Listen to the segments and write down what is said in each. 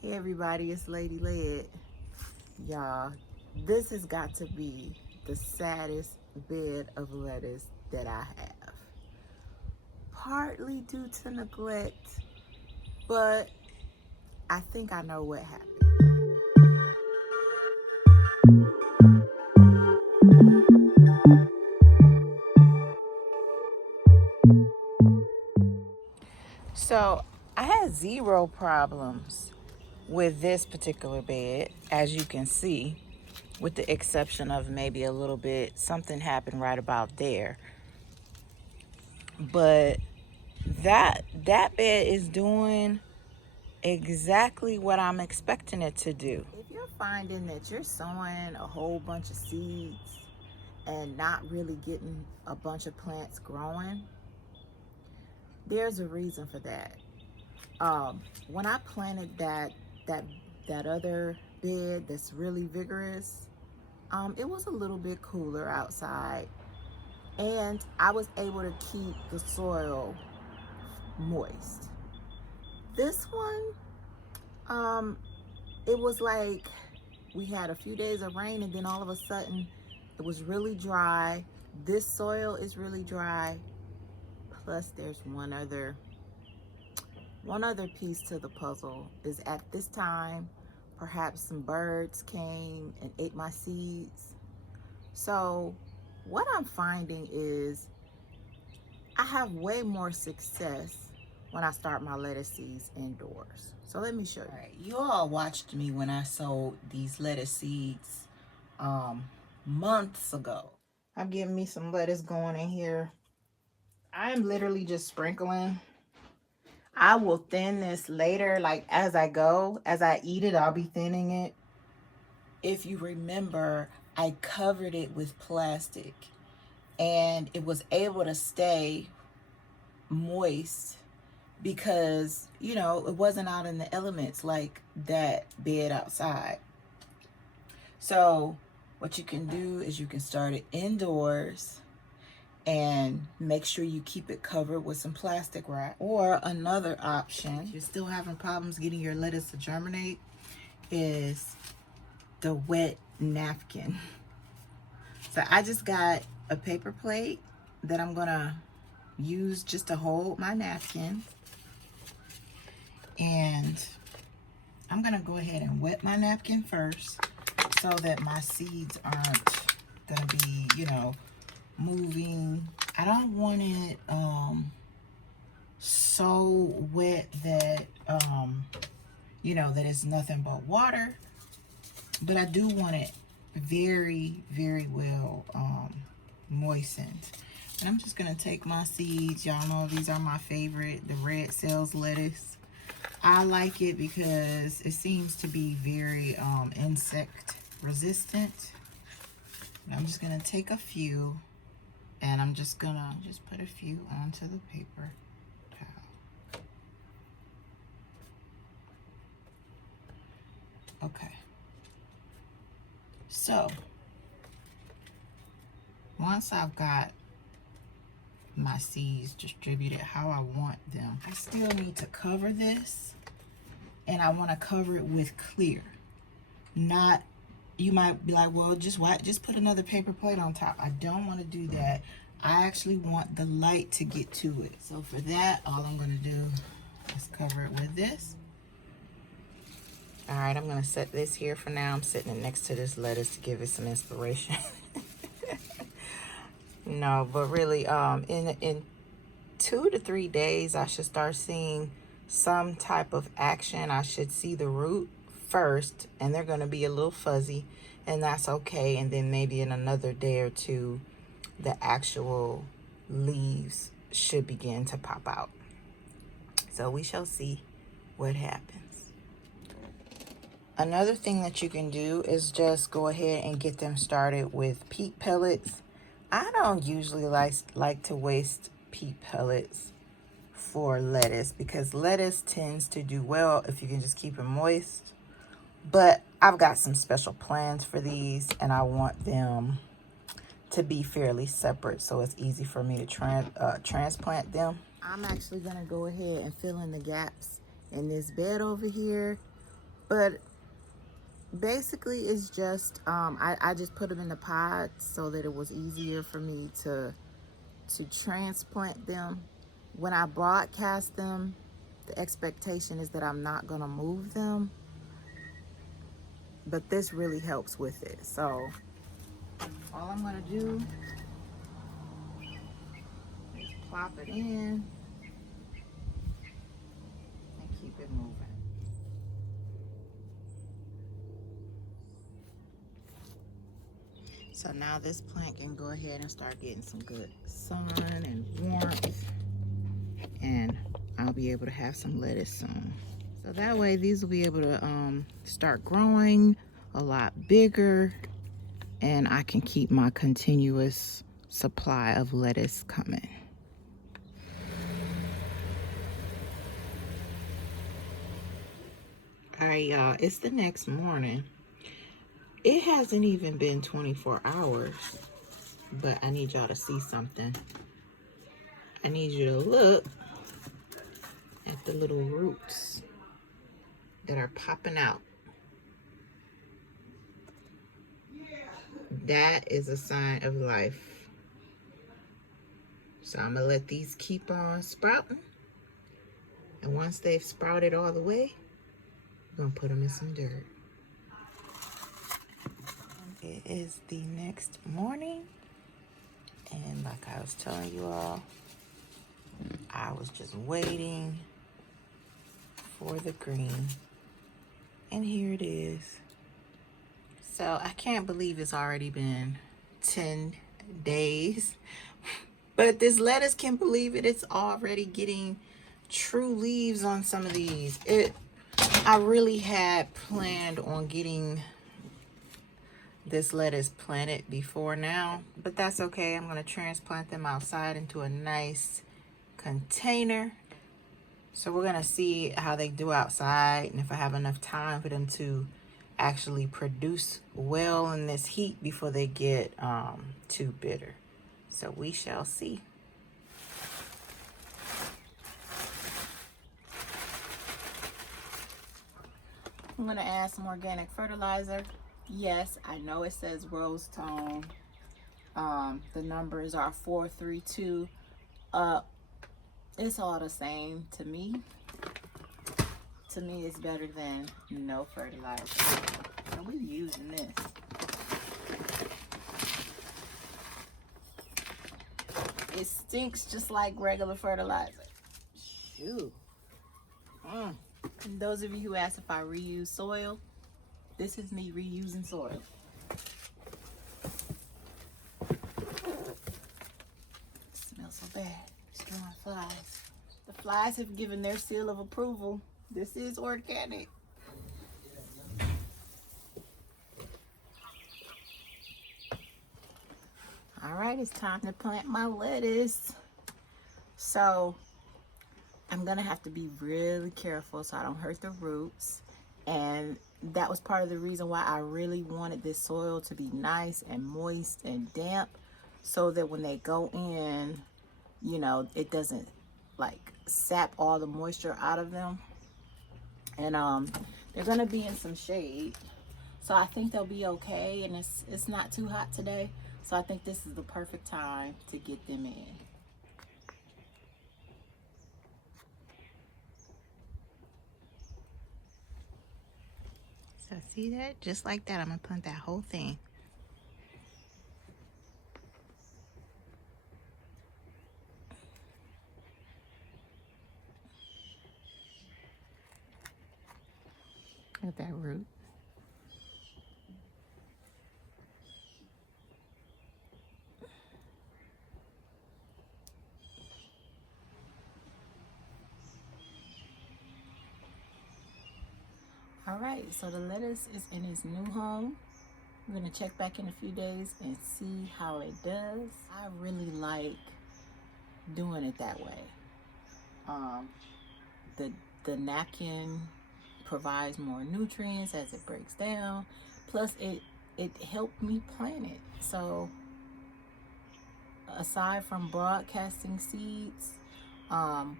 Hey everybody, it's Lady Led. Y'all, this has got to be the saddest bed of lettuce that I have. Partly due to neglect, but I think I know what happened. So I had zero problems with this particular bed, as you can see, with the exception of maybe a little bit, something happened right about there. But that bed is doing exactly what I'm expecting it to do. If you're finding that you're sowing a whole bunch of seeds and not really getting a bunch of plants growing, there's a reason for that. When I planted that that other bed that's really vigorous, it was a little bit cooler outside, and I was able to keep the soil moist. This one, it was like we had a few days of rain, and then all of a sudden it was really dry. This soil is really dry. Plus there's one other piece to the puzzle is at this time perhaps some birds came and ate my seeds. So what I'm finding is I have way more success when I start my lettuce seeds indoors. So let me show you. All right, you all watched me when I sowed these lettuce seeds months ago. I'm getting me some lettuce going in here. I am literally just sprinkling. I will thin this later, like as I go. As I eat it, I'll be thinning it. If you remember, I covered it with plastic and it was able to stay moist because, it wasn't out in the elements like that bed outside. So what you can do is you can start it indoors and make sure you keep it covered with some plastic wrap. Or another option, if you're still having problems getting your lettuce to germinate, is the wet napkin. So I just got a paper plate that I'm gonna use just to hold my napkin. And I'm gonna go ahead and wet my napkin first so that my seeds aren't gonna be, moving. I don't want it so wet that that it's nothing but water, but I do want it very, very well moistened. And I'm just gonna take my seeds. Y'all know these are my favorite, the red cells lettuce. I like it because it seems to be very insect resistant. And I'm just gonna take a few, and I'm just gonna put a few onto the paper towel. Okay. So once I've got my seeds distributed how I want them, I still need to cover this, and I want to cover it with clear. Not, you might be like, well, just put another paper plate on top. I don't want to do that. I actually want the light to get to it. So for that, all I'm going to do is cover it with this. All right, I'm going to set this here for now. I'm setting it next to this lettuce to give it some inspiration. No, but really, in 2 to 3 days, I should start seeing some type of action. I should see the root first, and they're going to be a little fuzzy, and that's okay. And then maybe in another day or two, the actual leaves should begin to pop out. So we shall see what happens. Another thing that you can do is just go ahead and get them started with peat pellets. I don't usually like to waste peat pellets for lettuce because lettuce tends to do well if you can just keep it moist. But I've got some special plans for these, and I want them to be fairly separate so it's easy for me to transplant them. I'm actually gonna go ahead and fill in the gaps in this bed over here But basically it's just I just put them in the pods so that it was easier for me to transplant them. When I broadcast them, the expectation is that I'm not gonna move them, but this really helps with it. So all I'm gonna do is plop it in and keep it moving. So now this plant can go ahead and start getting some good sun and warmth, and I'll be able to have some lettuce soon. So that way these will be able to start growing a lot bigger, and I can keep my continuous supply of lettuce coming. All right, y'all, it's the next morning. It hasn't even been 24 hours, but I need y'all to see something. I need you to look at the little roots that are popping out. That is a sign of life. So I'm gonna let these keep on sprouting, and once they've sprouted all the way, I'm gonna put them in some dirt. It is the next morning, and like I was telling you all, I was just waiting for the green, and here it is. So I can't believe it's already been 10 days, but this lettuce can believe it. It's already getting true leaves on some of these. I really had planned on getting this lettuce planted before now, but that's okay. I'm going to transplant them outside into a nice container. So we're going to see how they do outside, and if I have enough time for them to actually produce well in this heat before they get too bitter. So we shall see. I'm going to add some organic fertilizer. Yes, I know it says rose tone. The numbers are 432. It's all the same to me. To me, it's better than no fertilizer. So we're using this. It stinks just like regular fertilizer. Shoot. And those of you who asked if I reuse soil, this is me reusing soil. It smells so bad. It's drawing flies. The flies have given their seal of approval. This is organic. All right, it's time to plant my lettuce. So I'm gonna have to be really careful so I don't hurt the roots. And that was part of the reason why I really wanted this soil to be nice and moist and damp, so that when they go in, you know, it doesn't like sap all the moisture out of them. And they're gonna be in some shade, so I think they'll be okay. And it's not too hot today, so I think this is the perfect time to get them in. So see that? Just like that, I'm gonna plant that whole thing. Look at that root. All right, so the lettuce is in its new home. I'm gonna check back in a few days and see how it does. I really like doing it that way. The napkin provides more nutrients as it breaks down. Plus it helped me plant it. So aside from broadcasting seeds,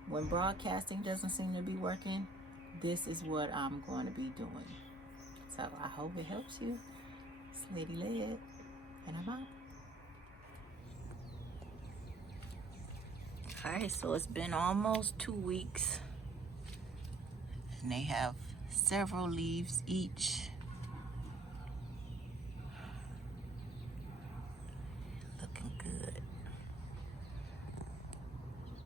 when broadcasting doesn't seem to be working, this is what I'm going to be doing. So I hope it helps you. It's Lady Led, and I'm out. Alright, so it's been almost 2 weeks. And they have several leaves each.